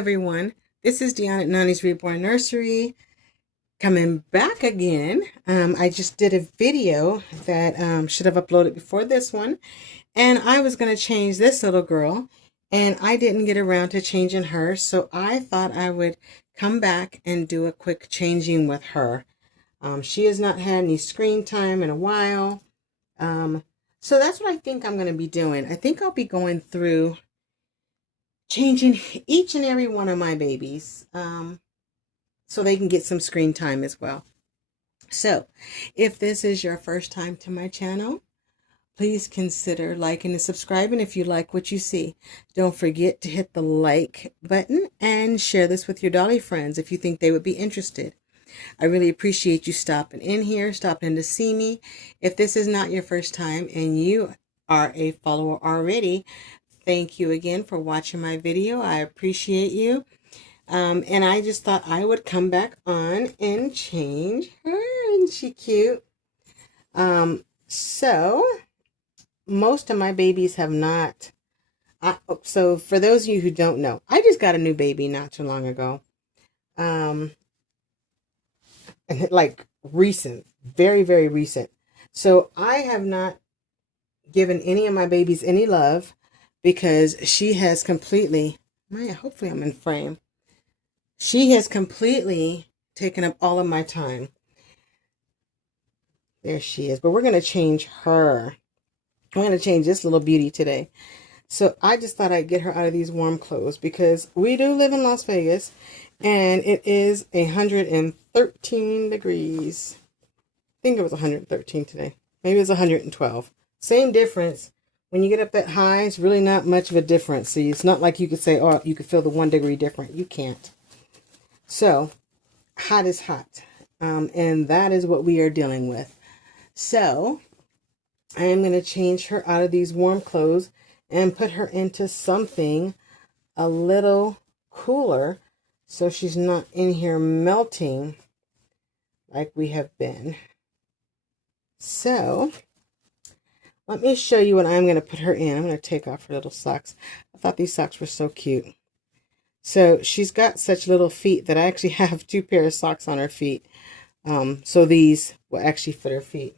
everyone. This is Deanna at Nani's Reborn Nursery coming back again. I just did a video that should have uploaded before this one, and I was going to change this little girl, and I didn't get around to changing her, so I thought I would come back and do a quick changing with her. She has not had any screen time in a while, so that's what I think I'm going to be doing. I think I'll be going through changing each and every one of my babies so they can get some screen time as well. So if this is your first time to my channel, please consider liking and subscribing if you like what you see. Don't forget to hit the like button and share this with your dolly friends if you think they would be interested. I really appreciate you stopping in here, stopping in to see me. If this is not your first time and you are a follower already, thank you again for watching my video. I appreciate you. And I just thought I would come back on and change her. Isn't she cute? So most of my babies have not. So for those of you who don't know, I just got a new baby not too long ago. And like recent, very, very recent. So I have not given any of my babies any love, because she has completely, hopefully I'm in frame. She has completely taken up all of my time. There she is. But we're going to change her. I'm going to change this little beauty today. So I just thought I'd get her out of these warm clothes, because we do live in Las Vegas and it is 113 degrees. I think it was 113 today. Maybe it was 112. Same difference. When you get up that high, it's really not much of a difference. See, it's not like you could say, oh, you could feel the 1 degree different. You can't. So, hot is hot. And that is what we are dealing with. So, I am going to change her out of these warm clothes and put her into something a little cooler, so she's not in here melting like we have been. So, let me show you what I'm going to put her in. I'm going to take off her little socks. I thought these socks were so cute. So she's got such little feet that I actually have 2 pairs of socks on her feet. So these will actually fit her feet.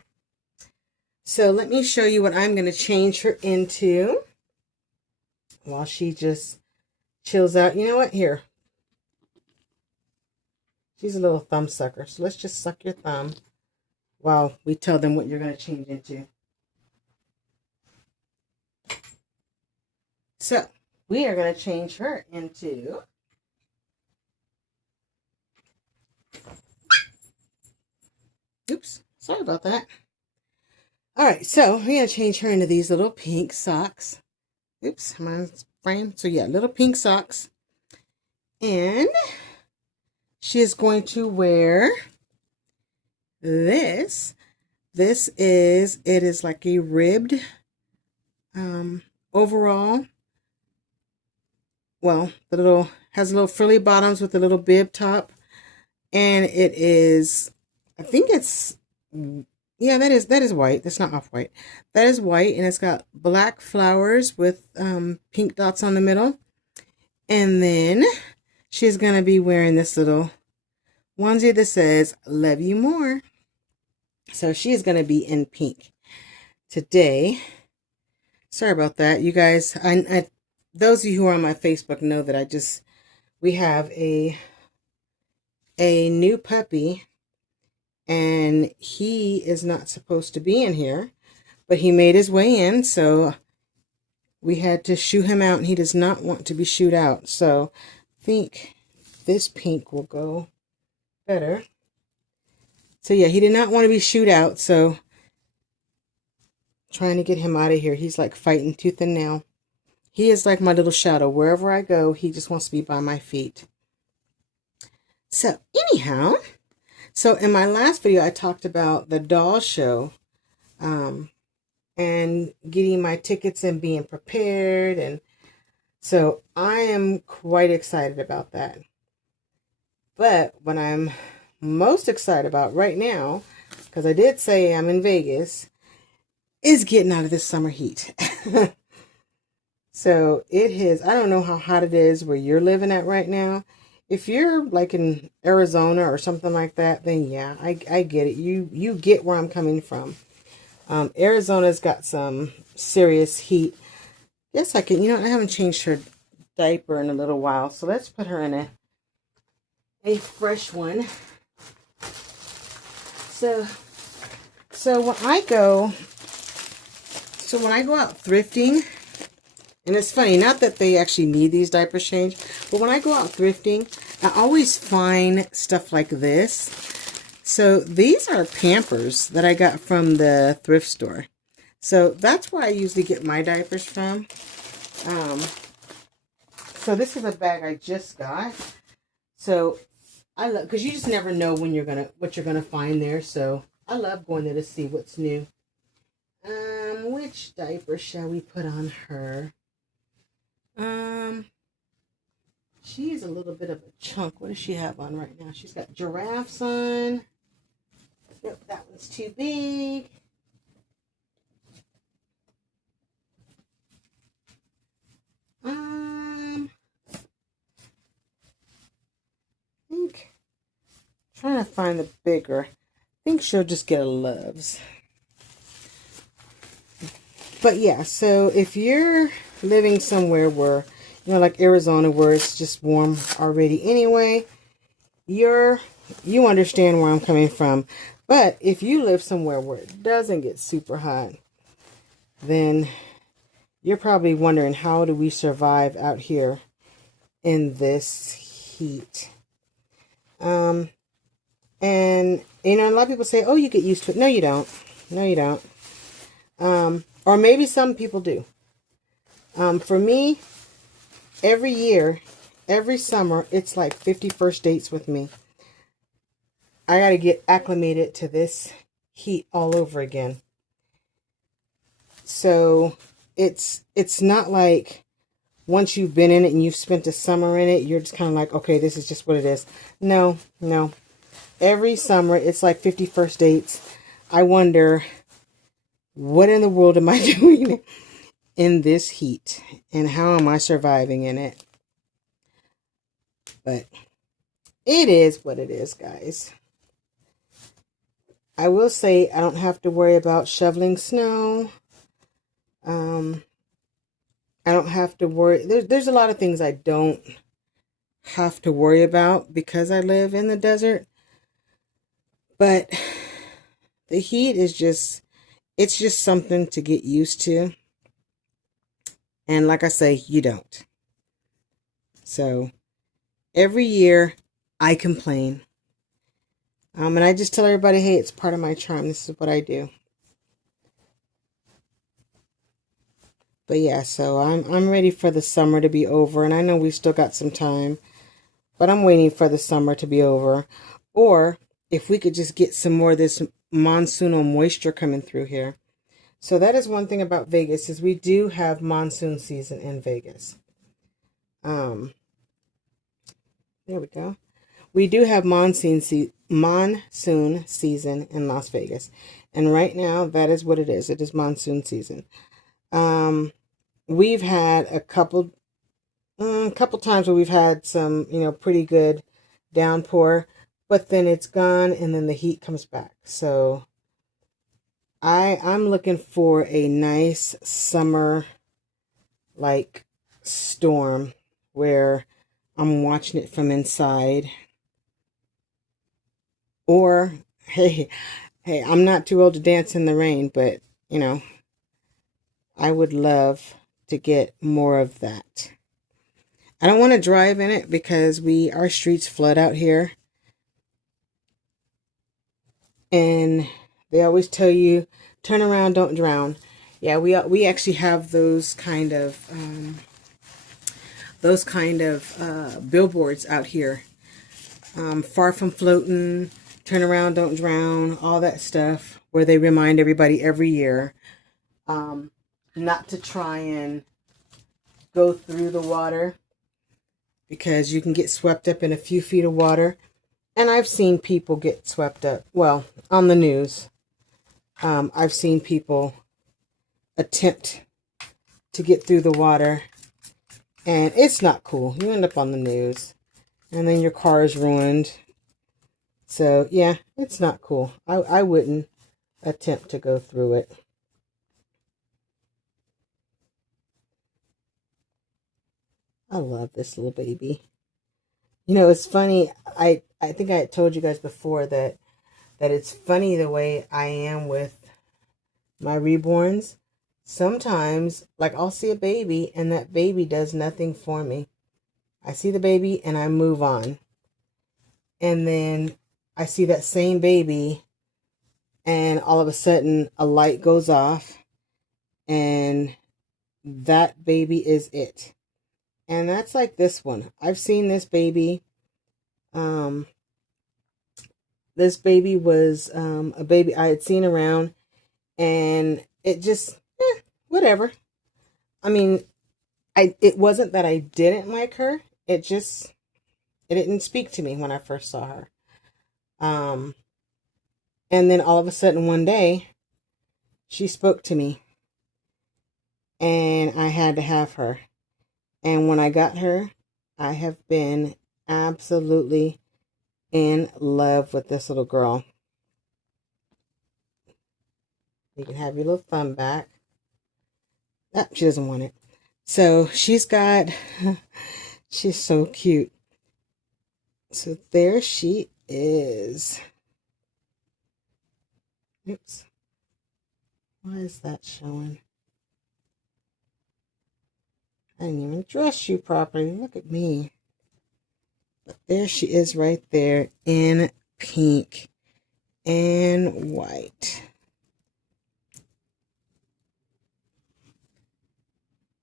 So let me show you what I'm going to change her into while she just chills out. You know what? Here. She's a little thumb sucker. So let's just suck your thumb while we tell them what you're going to change into. So, we are going to change her into oops, sorry about that. Alright, so we're going to change her into these little pink socks. Oops, am I on frame? So yeah, little pink socks. And she is going to wear this. It is like a ribbed overall. Well, has little frilly bottoms with a little bib top, and it is, I think it's, yeah, that is white. That's not off-white. That is white, and it's got black flowers with pink dots on the middle. And then she's going to be wearing this little onesie that says, "Love you more." So she is going to be in pink today. Sorry about that, you guys. Those of you who are on my Facebook know that we have a new puppy, and he is not supposed to be in here, but he made his way in, so we had to shoo him out, and he does not want to be shooed out. So I think this pink will go better. So yeah, he did not want to be shooed out, so trying to get him out of here. He's like fighting tooth and nail. He is like my little shadow. Wherever I go, he just wants to be by my feet. So anyhow, so in my last video, I talked about the doll show and getting my tickets and being prepared. And so I am quite excited about that. But what I'm most excited about right now, because I did say I'm in Vegas, is getting out of this summer heat. So it is, I don't know how hot it is where you're living at right now. If you're like in Arizona or something like that, then yeah, I get it. You get where I'm coming from. Arizona's got some serious heat. Yes, I can. You know, I haven't changed her diaper in a little while, so let's put her in a fresh one. So when I go out thrifting, and it's funny, not that they actually need these diapers changed, but when I go out thrifting, I always find stuff like this. So these are Pampers that I got from the thrift store. So that's where I usually get my diapers from. So this is a bag I just got. So I love, because you just never know when what you're gonna find there. So I love going there to see what's new. Which diaper shall we put on her? She's a little bit of a chunk. What does she have on right now? She's got giraffes on. Yep, that one's too big. I think, trying to find the bigger. I think she'll just get a Loves. But yeah, so if you're living somewhere where, you know, like Arizona, where it's just warm already anyway, you understand where I'm coming from. But if you live somewhere where it doesn't get super hot, then you're probably wondering, how do we survive out here in this heat? And you know, a lot of people say, oh, you get used to it. No, you don't. No, you don't. Or maybe some people do. For me, every year, every summer, it's like 51st dates with me. I got to get acclimated to this heat all over again. So it's not like once you've been in it and you've spent a summer in it, you're just kind of like, okay, this is just what it is. No. Every summer, it's like 51st dates. I wonder, what in the world am I doing in this heat? And how am I surviving in it? But it is what it is, guys. I will say I don't have to worry about shoveling snow. I don't have to worry. There's a lot of things I don't have to worry about because I live in the desert. But the heat is just, it's just something to get used to. And like I say, you don't. So every year I complain. And I just tell everybody, hey, it's part of my charm. This is what I do. But yeah, so I'm ready for the summer to be over. And I know we've still got some time. But I'm waiting for the summer to be over. Or if we could just get some more of this monsoonal moisture coming through here. So that is one thing about Vegas, is we do have monsoon season in Vegas. There we go. We do have monsoon season in Las Vegas. And right now, that is what it is. It is monsoon season. We've had a couple times where we've had some, you know, pretty good downpour, but then it's gone and then the heat comes back. So I'm looking for a nice summer like storm where I'm watching it from inside. Or hey, I'm not too old to dance in the rain, but you know, I would love to get more of that. I don't want to drive in it because our streets flood out here. And they always tell you, turn around, don't drown. Yeah, we actually have those kind of billboards out here. Far from floating, turn around, don't drown, all that stuff, where they remind everybody every year not to try and go through the water, because you can get swept up in a few feet of water. And I've seen people get swept up. Well, on the news, I've seen people attempt to get through the water And it's not cool. You end up on the news. And then your car is ruined. So, yeah, it's not cool. I wouldn't attempt to go through it. I love this little baby. You know, it's funny. I think I had told you guys before that it's funny the way I am with my reborns. Sometimes, like, I'll see a baby and that baby does nothing for me. I see the baby and I move on. And then I see that same baby and all of a sudden a light goes off and that baby is it. And that's like this one. I've seen this baby. This baby was a baby I had seen around, and it just, whatever. I mean, it wasn't that I didn't like her. It didn't speak to me when I first saw her. And then all of a sudden one day, she spoke to me, and I had to have her. And when I got her, I have been absolutely in love with this little girl. You can have your little thumb back. Oh, she doesn't want it. So she's so cute. So there she is. Oops. Why is that showing? I didn't even dress you properly. Look at me. But there she is right there in pink and white.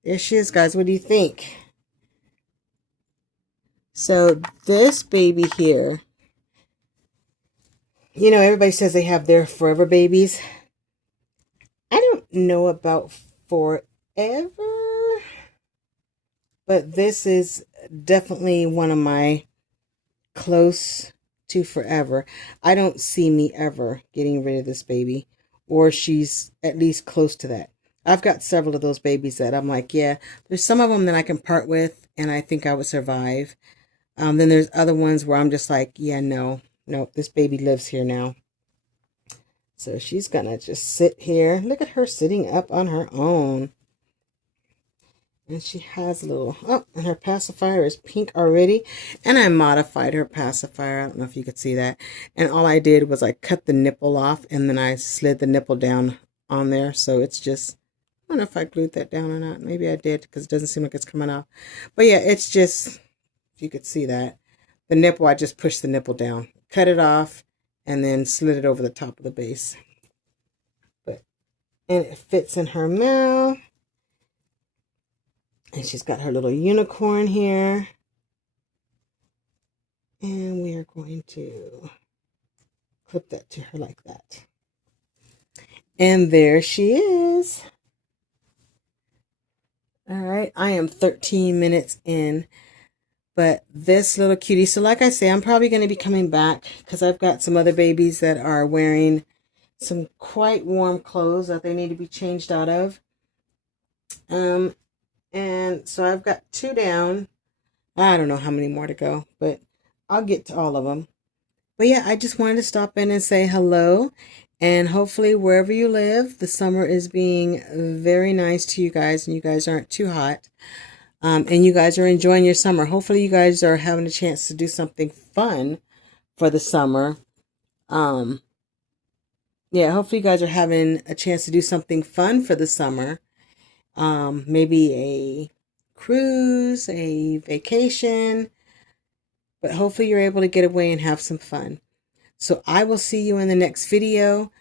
There she is, guys. What do you think? So this baby here, you know, everybody says they have their forever babies. I don't know about forever, but this is definitely one of my close to forever. I don't see me ever getting rid of this baby, or she's at least close to that. I've got several of those babies that I'm like, yeah, there's some of them that I can part with and I think I would survive. Then there's other ones where I'm just like, yeah, no, this baby lives here now. So she's gonna just sit here. Look at her sitting up on her own. And she has a little, oh, and her pacifier is pink already. And I modified her pacifier. I don't know if you could see that. And all I did was I cut the nipple off and then I slid the nipple down on there. So it's just, I don't know if I glued that down or not. Maybe I did because it doesn't seem like it's coming off. But yeah, it's just, if you could see that. The nipple, I just pushed the nipple down, cut it off, and then slid it over the top of the base. And it fits in her mouth. And she's got her little unicorn here. And we are going to clip that to her like that. And there she is. All right, I am 13 minutes in. But this little cutie, so like I say, I'm probably going to be coming back because I've got some other babies that are wearing some quite warm clothes that they need to be changed out of. And so I've got 2 down. I don't know how many more to go, but I'll get to all of them. But yeah, I just wanted to stop in and say hello. And hopefully wherever you live, the summer is being very nice to you guys and you guys aren't too hot. And you guys are enjoying your summer. Hopefully you guys are having a chance to do something fun for the summer. Yeah, hopefully you guys are having a chance to do something fun for the summer. Maybe a cruise, a vacation, but hopefully you're able to get away and have some fun. So I will see you in the next video.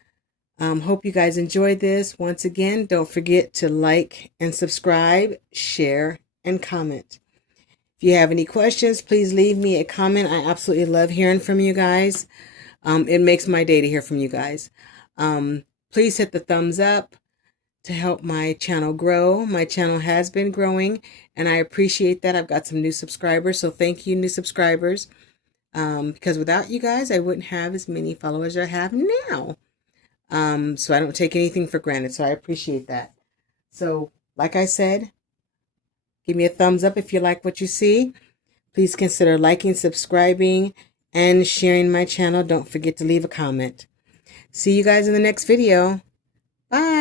Hope you guys enjoyed this. Once again, don't forget to like and subscribe, share, and comment. If you have any questions, please leave me a comment. I absolutely love hearing from you guys. It makes my day to hear from you guys. Please hit the thumbs up to help my channel grow. My channel has been growing and I appreciate that. I've got some new subscribers, so thank you, new subscribers. Because without you guys, I wouldn't have as many followers as I have now. So I don't take anything for granted, so I appreciate that. So, like I said, Give me a thumbs up if you like what you see. Please consider liking, subscribing, and sharing my channel. Don't forget to leave a comment. See you guys in the next video. Bye.